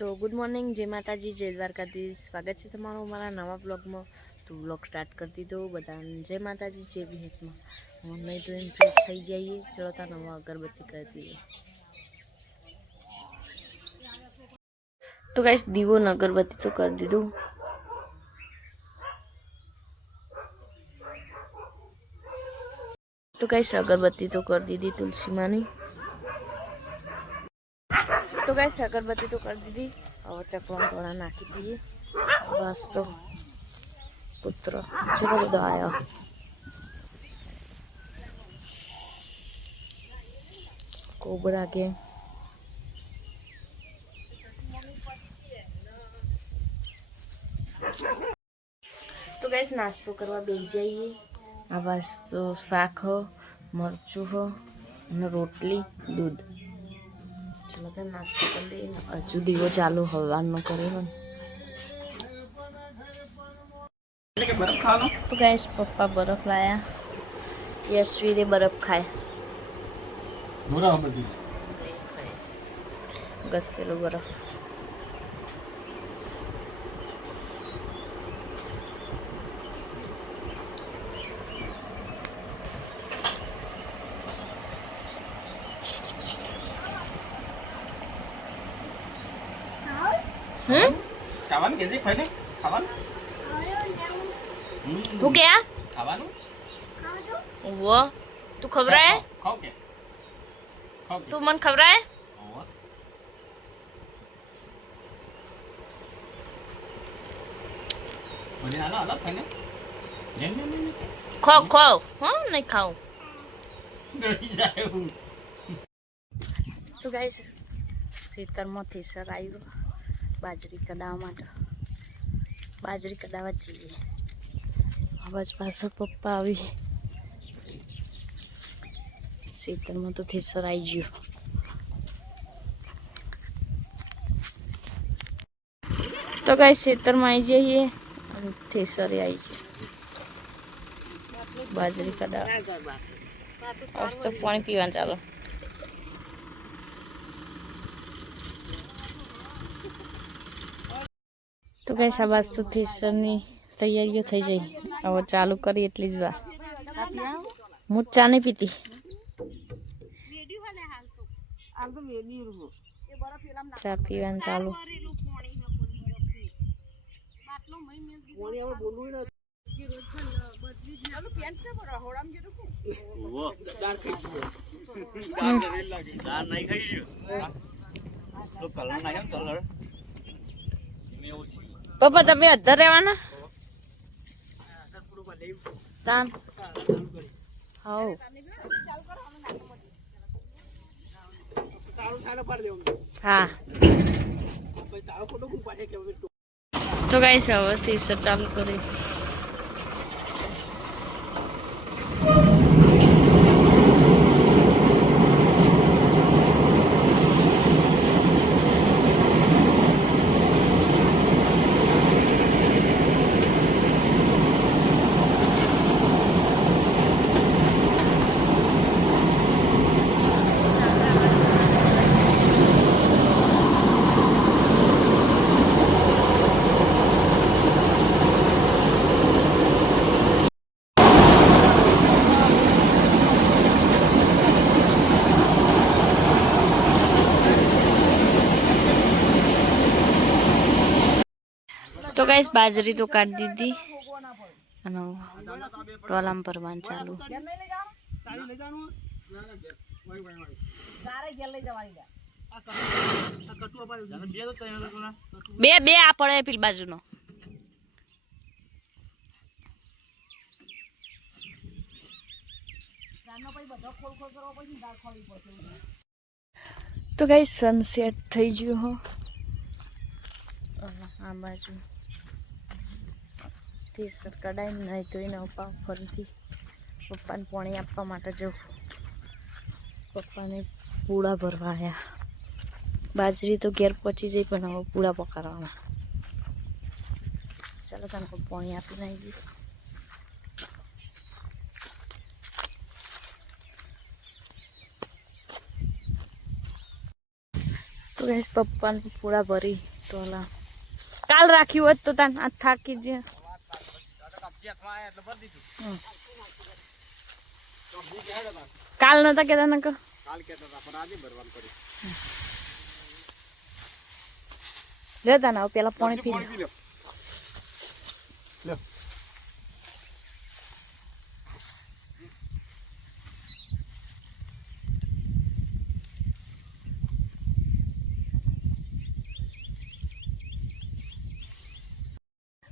तो good morning, जय माताजी, जय द्वारकाधीश। स्वागत है तमारो हमारा नवा ब्लॉग में। तो ब्लॉग स्टार्ट कर दी दो बता। जय माताजी, जय विहत में नहीं तो इन फ्रेश थी जाइए। चलो ता नवा अगरबत्ती कर दिए। तो गाइस दीवो न अगरबत्ती तो कर दी दो। तो गाइस अगरबत्ती तो कर दी दी तुलसी मानी। तो गाइस अगरबत्ती तो कर दी दी और चकवा थोड़ा नाखी दिए बस। तो पुत्र चलो बधा आया कोबरा के। तो गाइस नाश्तो करवा बेच जाइए। आ बस तो शाक हो, मरचू हो, रोटली, दूध। चलो तो नाश्तो कर ले। हजू दीवो चालू हवा न करे। तो गाइस पप्पा बर्फ लाया। यशवीरे बर्फ खाए। गसेलो बर्फ। ખાવાનું કે છે ભાઈને ખાવાનું હું क्या ખાવાનું वो तू खबरा है ખાવ કે तू मन खबरा है મને આલો આલો ભાઈને જેમ જેમ खाओ खाओ। हाँ नहीं खाओ। ડરી જાય હું तो गाइस सीतर में सर आयु बाजरी कडावा माटे। बाजरी कडावा चाहिए। आवाज पास पप्पा आई सीतर में तो थेसर आई गयो। तो गाइस सीतर में आई जाइए थेसर आई गई। बाजरी कडावा बस तो पानी पीवा चालो। तो गाइस आ बस तो थेसरनी तैयारीओ थई जाई। હવે ચાલુ કરી એટલી જ વાર। હું ચા નહીં પીતી। ચા પીવાનું ચાલુ। પપ્પા તમે અધર રહેવાના તાન હાઉ हाँ। तो गाइस હવે ટીસર ચાલુ કરી। तो गाइस बाजरी तो काट दी थी टोला में परवान चालू। बे बे आ पड़े पील बाजू नो। तो गाइस सनसेट थई गयो हो आ बाजू थेसर कढ़ाई नहीं तो इन पप्पा फरी पप्पा ने पानी आपवा माटे जव। पप्पा ने पूड़ा भरवा आया। बाजरी तो घेर पची जाए पण हवे पूड़ा पकाड़वाना। चलो तने पानी आपी नहीं दी। तो गाइस पप्पा ने पूड़ा भरी તો કાલ રાખ્યું હોત તો તાન આ થાકી જ કાલ નતા કેતા ને કાલ કહેતા હતા પણ આજે ભરવાનું કર્યું લેતા ને પેલા પાણી પી લો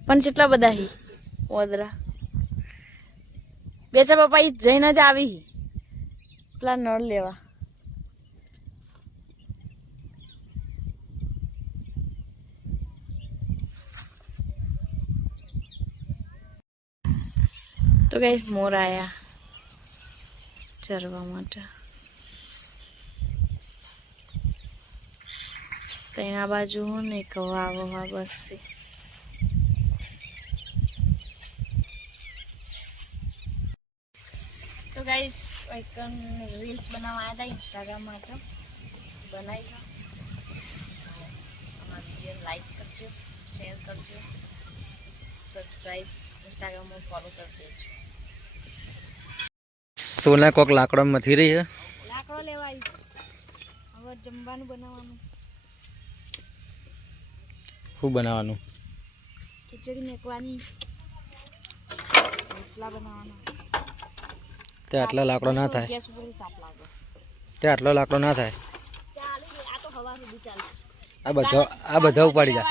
પણ કેટલા બધા હી ઓદરા બેચા બાપા ઈ જઈને જ આવી પેલા નળ લેવા તો ગાઈસ મોર આયા ચરવા માટે ત્યાં બાજુ ને કવા વવા બસ તો ગાઈસ આઈકન રીલ્સ બનાવવા આવ્યા હતા ઇન્સ્ટાગ્રામ માટે બનાવી દો અમારા વિડીયો લાઈક કરજો શેર કરજો સબસ્ક્રાઈબ ઇન્સ્ટાગ્રામમાં ફોલો કરી દેજો સોના કોક લાકડા મથી રહી હે લાકડો લેવા આવી હવે જમવાનું બનાવવાનું શું બનાવવાનું ખીચડી મેકવાની રોટલા બનાવવાના તે આટલા લાકડો ના થાય ગેસ ઉપર તાપ લાગે તે આટલો લાકડો ના થાય ચાલે આ તો હવા સુધી ચાલશે આ બધા ઉપાડી જા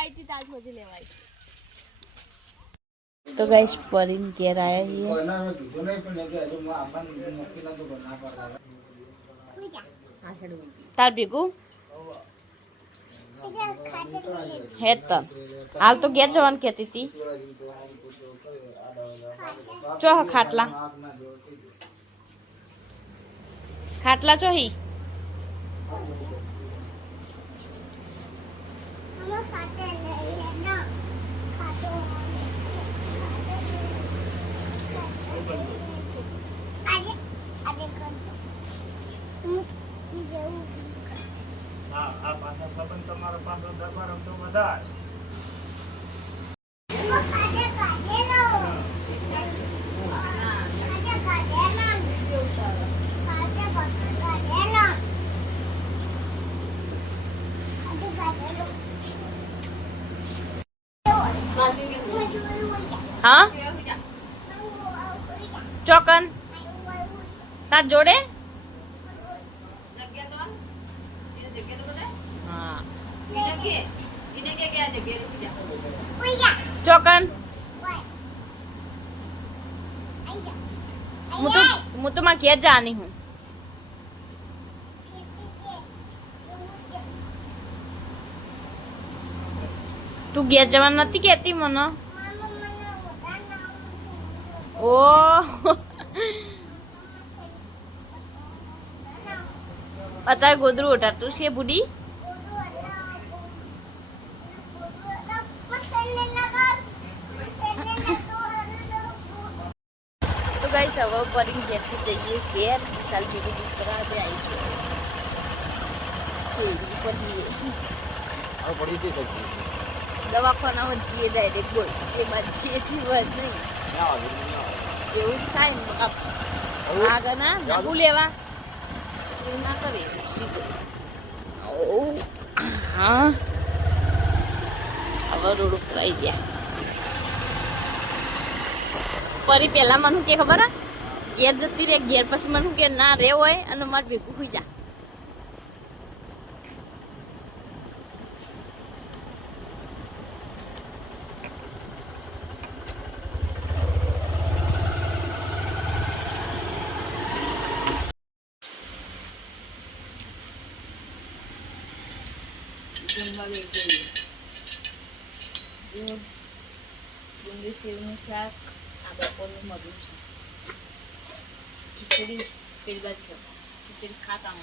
તો ગાઈસ પરીન ઘેર આયા છીએ તાર ભેગું હે તન હાલ તો ઘેર જવાનું કહેતી હતી ચો ખાટલા ખાટલા ચો હી હા ચોકન તાર જોડે હા ચોકન હું તો મારા ઘેર જાની હું તું ઘેર જવાનું નથી કહેતી મને ઓ અત્યારે ગોદરું ઓટાતું છે બુડી તો ગાઈસ હવે પરીને ઘેરથી જઈએ ઘેર વિશાલ જેવી દીકરા બે આવી છે શેરી પર જઈએ દવાખાના વચ્ચે ડાયરેક્ટ બોલ જે બચીએ છીએ બસ નહીં એવું થાય ને આગળ ના નવું લેવા એવું ના કરે સીધું હા હવે રોડ ઉપર આવી ગયા પરી પહેલા મને કે ખબર હા ઘેર જતી રહે ઘેર પછી મને કે ના રે હોય અને મારે ભેગું હોઈ જા ડુંગળી સેવનું શાક આ બપોરનું મગનું શાક ખીચડી પેલી બાદ છે ખીચડી ખાતા